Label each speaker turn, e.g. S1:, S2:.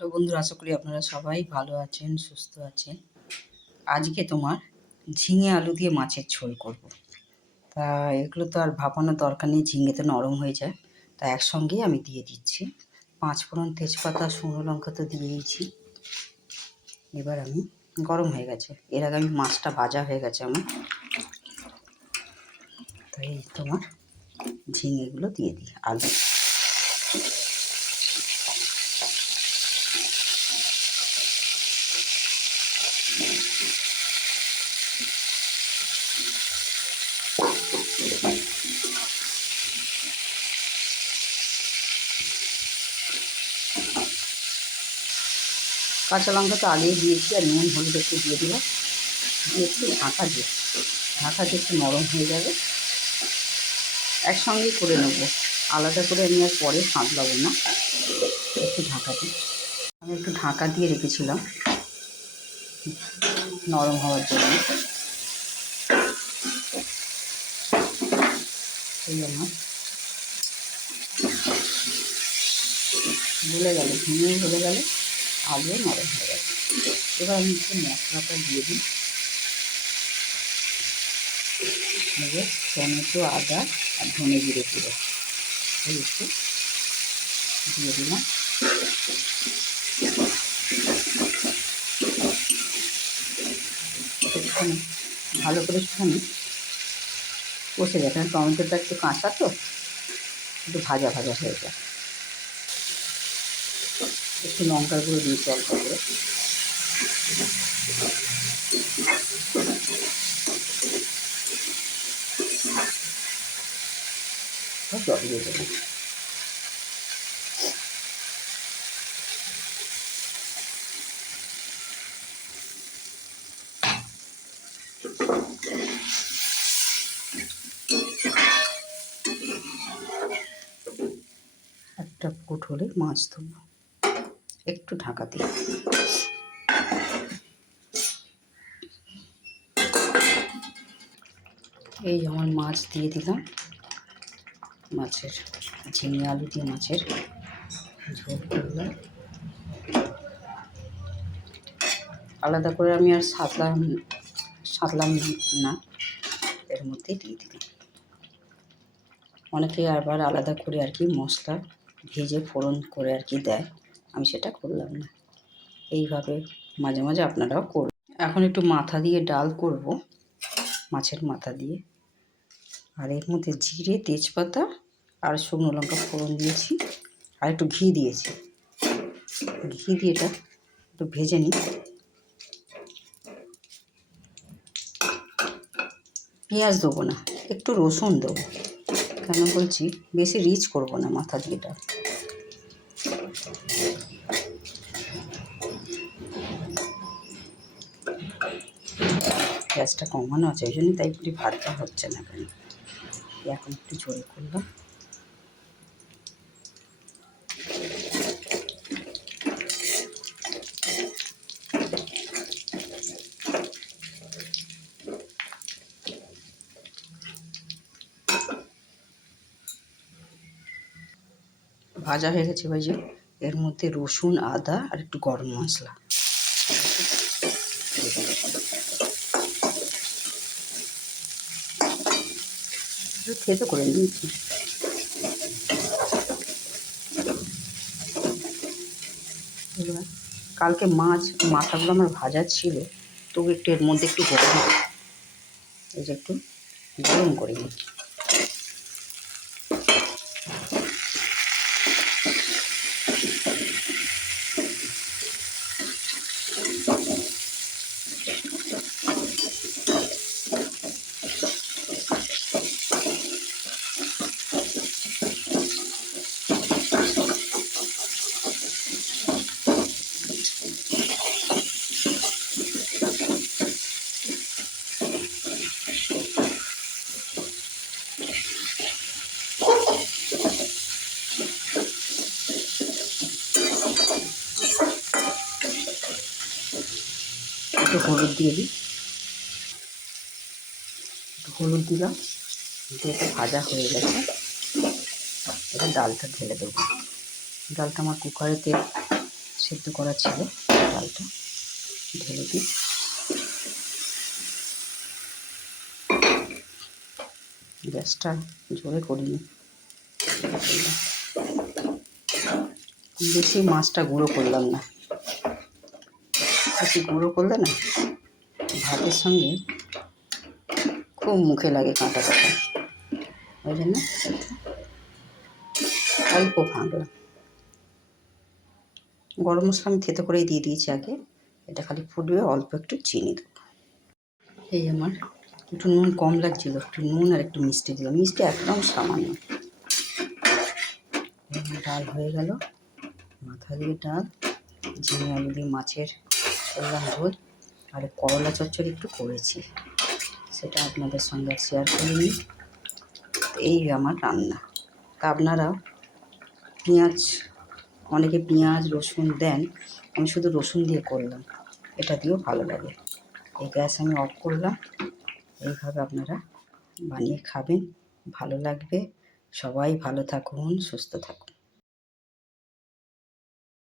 S1: Hello বন্ধুরা, আশা করি আপনারা সবাই ভালো আছেন, সুস্থ আছেন। আজকে তোমার ঝিঙে আলু দিয়ে মাছের ঝোল করব। তা এগুলো তো আর ভাপানোর দরকার নেই, ঝিঙে তো নরম হয়ে যায়। তা একসঙ্গেই আমি দিয়ে দিচ্ছি। পাঁচ ফোড়ন তেজপাতা, শুকনো লঙ্কা তো দিয়েইছি। এবার আমি গরম হয়ে গেছে। এর আগে আমি মাছটা ভাজা হয়ে গেছে আমার। তাই তোমার ঝিঙেগুলো দিয়ে দিই আলু। কাঁচা লঙ্কা তো আগেই দিয়েছি আর নুন, হলুদ একটু দিয়ে দিলাম। দিয়ে একটু ঢাকা দিয়ে ঢাকা দিয়ে একটু নরম হয়ে যাবে। একসঙ্গেই করে নেব। আলাদা করে আমি আর পরে সাঁতলাবো না। একটু ঢাকা দিই আমি একটু ঢাকা দিয়ে রেখেছিলাম। নরম হওয়ার জন্য। এই আমার গলে গেলে ভেঙে গলে গেলে আলু নরম হয়ে গেছে এবার আমি একটু মশলাটা দিয়ে দিই। টমেটো, আদা আর ধনে জিরে পুরো। এই একটু দিয়ে দিলাম। ভালো করে একটুখানি কষে যায়। কারণ টমেটোটা একটু কাঁচা তো, একটু ভাজা ভাজা হয়ে যায়। একটু লঙ্কার গুঁড়ো দিয়েছি অল্প করে জল দিয়ে দেবো। একটা ফুট হলে মাছ দেবো একটু ঢাকা দিই এই আমার মাছ দিয়ে দিলাম। মাছের ঝিঙে আলু দিয়ে মাছের ঝোল করলাম। আলাদা করে আমি আর সাতলাম সাতলাম না, এর মধ্যেই দিয়ে দিলাম। অনেকে আবার আলাদা করে আর কি মশলা ভেজে ফোড়ন করে আর কি দেয়, আমি সেটা করলাম না। এইভাবে মাঝে মাঝে আপনারাও করুন। এখন একটু মাথা দিয়ে ডাল করব, মাছের মাথা দিয়ে। আর এর মধ্যে জিরে, তেজপাতা আর শুকনো লঙ্কা ফোড়ন দিয়েছি আর একটু ঘি দিয়েছি। ঘি দিয়ে এটা একটু ভেজে নিই। পেঁয়াজ দেবো না, একটু রসুন দেবো। কেন বলছি? বেশি রিচ করব না মাথা দিয়েটা গ্যাসটা কমানো আছে, ওই জন্য তাই একটু ভাতটা হচ্ছে না কেন। এখন একটু জোরে করলাম। ভাজা হয়ে গেছে ভাই যে এর মধ্যে রসুন, আদা আর একটু গরম মশলা। খেতে করে নিয়েছি কালকে মাছ, মাথাগুলো আমার ভাজা ছিল, তবু একটু এর মধ্যে একটু গরম। এই যে একটু গরম করে নিই একটু হলুদ দিয়ে দিই। হলুদ দিলাম। এটা ভাজা হয়ে গেছে। এবার ডালটা ঢেলে দেবো। ডালটা আমার কুকারেতে সেদ্ধ করা ছিল, ডালটা ঢেলে দিই। গ্যাসটা জোরে করিনি। বেশি মাছটা গুঁড়ো করলাম না। বেশি গুঁড়ো করলে না, ভাতের সঙ্গে খুব মুখে লাগে কাঁটা কাঁটা ওই জন্য অল্প ভাঙলাম গরম মশলা আমি থেতো করেই দিয়ে দিয়েছি আগে, এটা খালি ফুটবে, অল্প একটু চিনি দেবো। এই আমার একটু নুন কম লাগছিল, একটু নুন আর একটু মিষ্টি দিলাম। মিষ্টি একদম সামান্য। ডাল হয়ে গেল। মাথা দিয়ে ডাল, ঝিঙে আলু দিয়ে মাছের করলাম ঝোল আর করলা চচ্চড়ি একটু করেছি। সেটা আপনাদের সঙ্গে শেয়ার করিনি। এই আমার রান্না। তা আপনারা পেঁয়াজ, অনেকে পেঁয়াজ, রসুন দেন। আমি শুধু রসুন দিয়ে করলাম। এটা দিয়েও ভালো লাগে। এই গ্যাস আমি অফ করলাম। এইভাবে আপনারা বানিয়ে খাবেন। ভালো লাগবে। সবাই ভালো থাকুন, সুস্থ থাকুন।